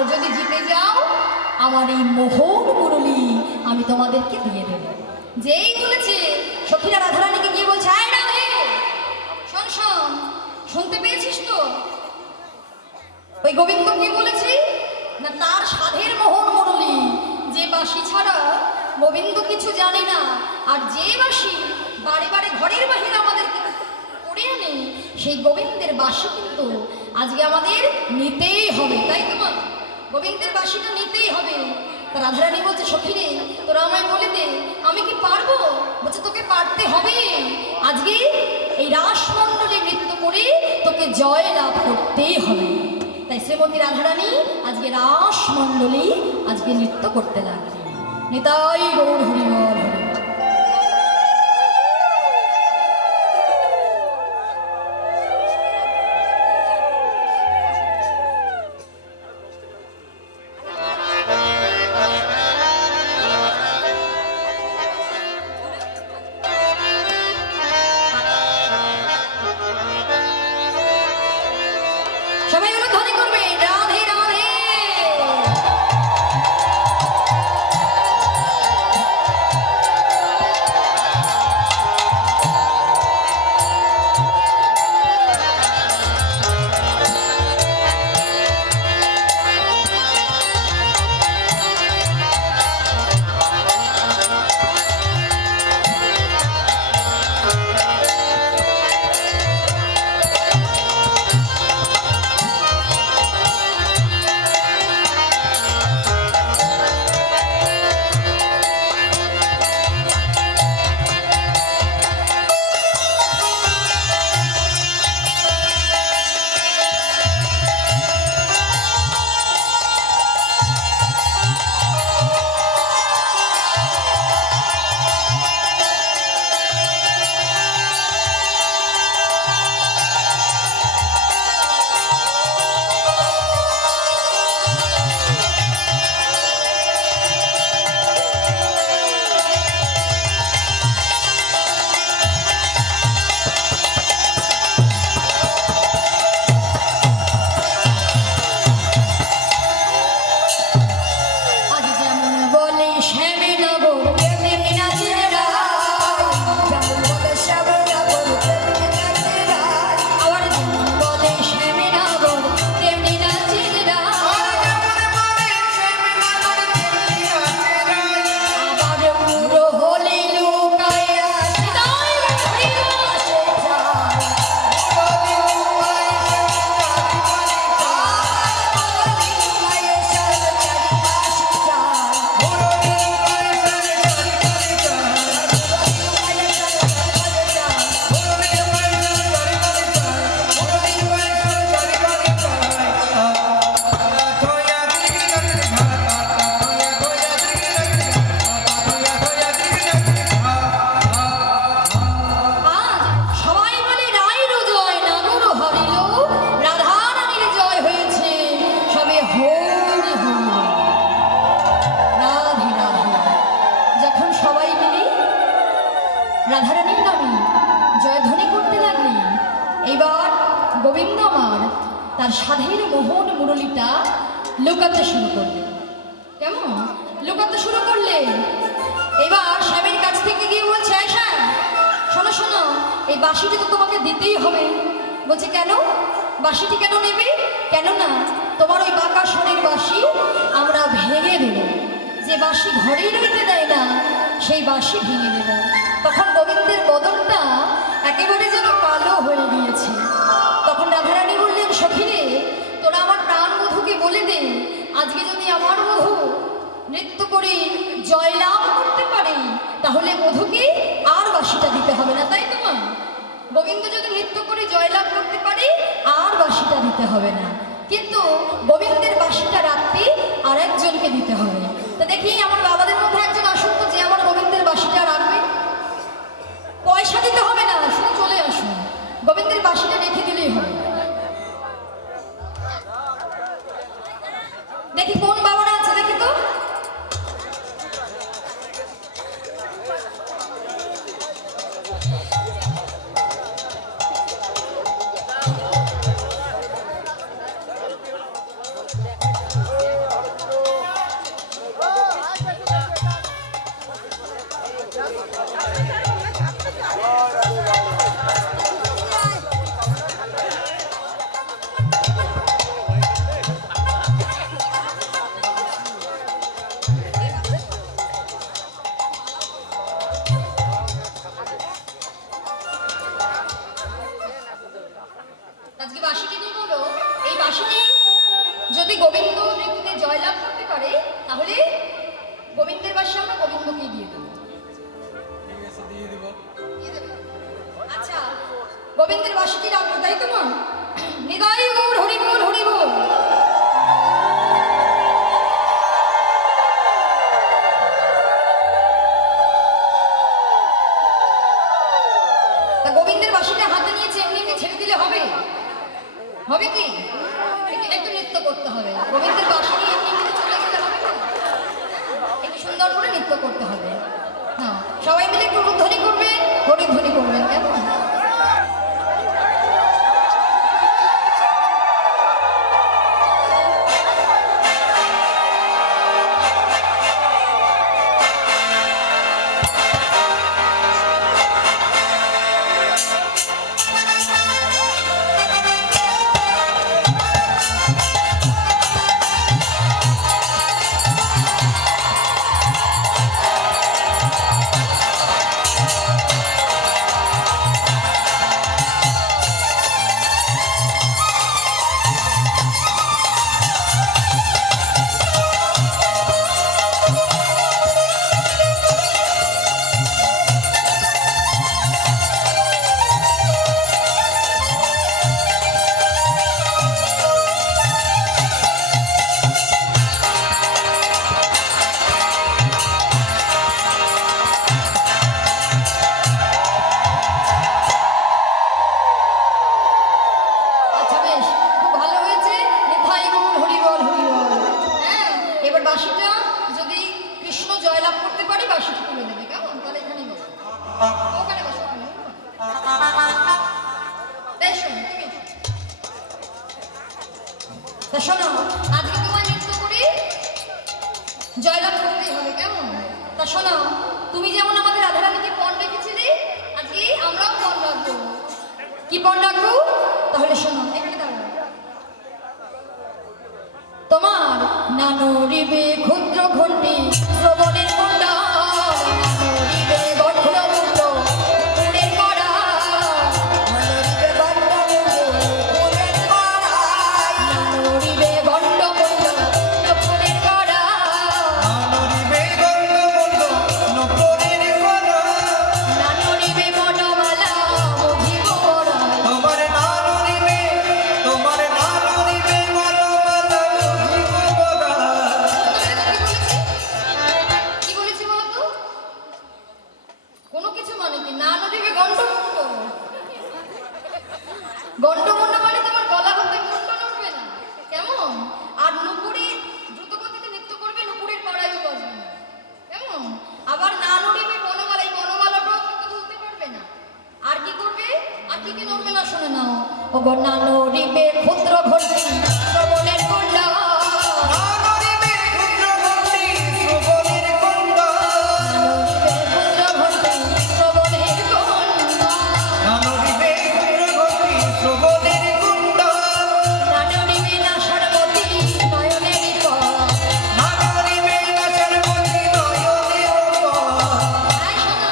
আর যদি জিতে যাও আমার এই মোহন মুরলী আমি তোমাদেরকে দিয়ে দেব। যেই বলেছে সখীরা রাধারানীকে গিয়ে বলছে, আয় না হে, শোন শোন, শুনতে পেয়েছিস তো? ওই গোবিন্দ কি বলেছে না, তার সাধের মোহন মুরলী, যে বাঁশি ছাড়া গোবিন্দ কিছু জানে না, আর যে বাঁশি বারে বারে ঘরের বাহিরে আমাদেরকে করে আনে, সেই গোবিন্দের বাঁশি কিন্তু আজকে আমাদের নিতেই হবে, তাই তো মা? গোবিন্দের বাঁশিটা নিতেই হবে। তা রাধারানী বলছে, সখী রে, তোরা আমায় বলে দে, আমি কি পারবো? বলছে, তোকে পারতে হবে। আজকে এই রাসমণ্ডলে নৃত্য করে তোকে জয় লাভ করতেই হবে। তাই শ্রীমতী রাধারানী আজকে রাসমণ্ডলী আজকে নৃত্য করতে লাগলেন। নিতাই গৌর হরিবল। সবাই হলো ধ্বনি করবে, রাধে রাধে। রাধারানীর নামে জয়ধ্বনি করতে লাগলেন। এবার গোবিন্দ আমার তার সাধের মোহন মুরলীটা লুকাতে শুরু করলেন। কেমন লুকাতে শুরু করলেন? এবার স্বামীর কাছ থেকে গিয়ে বলছে, আয়সা শোনো শোনো, এই বাঁশিটি তো তোমাকে দিতেই হবে। বলছে, কেন? বাঁশিটি কেন নেবে? কেননা তোমার ওই বাঁকা সোনের বাঁশি আমরা ভেঙে দেব। যে বাঁশি ঘরেই রইতে দেয় না, সেই বাঁশি ভেঙে দেব। তখন গোবিন্দের বদনটা একেবারে যেন কালো হয়ে গিয়েছে। তখন রাধারানী বললেন, সখী রে, তোরা আমার প্রাণ মধুকে বলে দে, আজকে যদি আমার মধু নৃত্য করে জয়লাভ করতে পারে, তাহলে মধুকে আর বাঁশিটা দিতে হবে না, তাই তো মা? গোবিন্দ যদি নৃত্য করে জয়লাভ করতে পারে, আর বাঁশিটা দিতে হবে না, কিন্তু গোবিন্দের বাঁশিটা রাত্রি আর একজনকে দিতে হবে। তো দেখি আমার বাবাদের মধ্যে একজন আসুন তো, যে আমার গোবিন্দের বাঁশিটা রাখবে। পয়সা দিতে হবে না, শুধু চলে আসুন, গোবিন্দের বাঁশিটা রেখে দিলেই হবে। দেখি কোন বাবারা আছে, দেখি তো। ঋতুতে জয়লাভ করতে পারে তাহলে গোবিন্দের বাসে আমরা গোবিন্দকে দিয়ে দেবো। আচ্ছা, গোবিন্দের বাসে কি রাখবো, তাই তো মা? নিতাই গৌর হরি বল হরি বল। তা গোবিন্দের বাসিটা হাতে নিয়ে এমনি ছেড়ে দিলে হবে? হবে কি? একটু নৃত্য করতে হবে। গোবিন্দের বাসি নিয়ে এমনি চলে গেলে হবে না, একটু সুন্দর করে নৃত্য করতে হবে। হ্যাঁ, সবাই মিলে একটু রূপধ্বনি করবেন, হরিধ্বনি করবেন, কেমন? শোনো, আজকে তোমায় নৃত্য করে জয়লাভ করতেই হবে, কেমন? তা শোনো, তুমি যেমন আমাদের রাধারানীকে পণ রেখেছিলে, আজকে আমরাও পণ রাখবো। কি পণ রাখবো? তাহলে শোনো, এখানে দাঁড়াও। তোমার নানুরিবে ক্ষুদ্র ঘণ্টি শ্রবণের মুন্ডা, নানুরিবে গঠন মুন্ড পুরের কড়া, নানুরিবে গণ্ড মুন্ড পুরের কড়া, নানুরিবে গণ্ড মুন্ড পুরের কড়া, নানুরিবে গণ্ড মুন্ড পুরের কড়া, নানুরিবে মনোমালা বুঝিব বড়া। তোমার নানুরিবে মনোমালা বুঝিব বড়া। কি বলেছি বলতো? কোনো কিছু মানে কি? নানুরিবে গণ্ডমুণ্ড, গণ্ডমুণ্ড মানে তোমার গলা হতে মুন্ড নড়বে না, কেমন? আর নুপুরে দ্রুত গতিতে নৃত্য করবে, নুপুরের পাড়ায়ও বাজবে না, কেমন? আবার নানুরিবে বনমালা, এই বনমালাটাও কিন্তু তুলতে পারবে না। আর কি করবে? আর কি কি নড়বে না শুনে নাও। ও গো নানুরিবে ক্ষুদ্র ঘণ্টি শ্রবণের কন্যা, নানুরিবে ক্ষুদ্র ঘণ্টি শ্রবণের কন্যা, নানুরিবে ক্ষুদ্র ঘণ্টি শ্রবণের কন্যা, নানুরিবে ক্ষুদ্র ঘণ্টি শ্রবণের কন্যা, নানুরিবে নাসারবতী নয়নের পর। নানুরিবে নাসারবতী নয়নের পর। এই শোনো,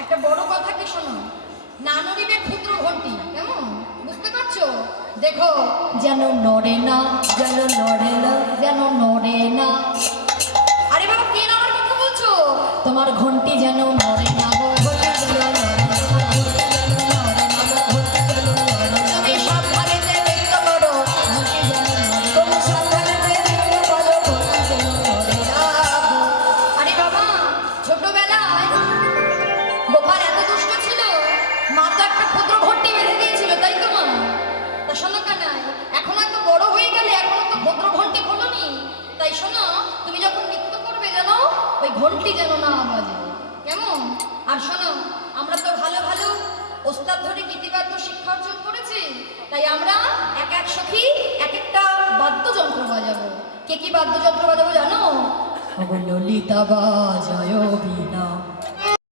একটা বড় কথা কি শোনো, নানুরিবে ক্ষুদ্র ঘণ্টি, কেমন? বুঝতে পারছো? দেখো, যেন নড়ে না, যেন নড়ে না, যেন নড়ে না। আরে বাবা, কে নড়ার কথা বলছো? তোমার ঘণ্টি যেন নড়ে না গো, ঘণ্টি যেন নড়ে না গো, ঘণ্টি যেন নড়ে না গো, ঘণ্টি যেন নড়ে না। তুমি সাবধানেতে নৃত্য করো, ঘণ্টি যেন নড়ে না। তুমি সাবধানেতে নৃত্য করো, ঘণ্টি যেন নড়ে না গো। আরে বাবা, ছোটবেলায় গোপাল এত দুষ্ট ছিল, মা তো একটা ক্ষুদ্র ঘণ্টি বেঁধে দিয়েছিল, তাই তো মা? তা শোনো কেন, এখন এত বড় হয়ে গেলে এখনো তো ক্ষুদ্র ঘণ্টি খোলোনি। তাই শোনো, তুমি যখন নৃত্য করবে যেন ওই ঘণ্টি যেন না বাজে, কেমন? আর শোনো, আমরা তো ভালো ভালো ওস্তাদ ধরে গীতিবাদ্য শিক্ষা অর্জন করেছি, তাই আমরা এক এক সখী এক একটা বাদ্যযন্ত্র বাজাবো। কে কি বাদ্যযন্ত্র বাজাবো জানো? ললিতা বাজায়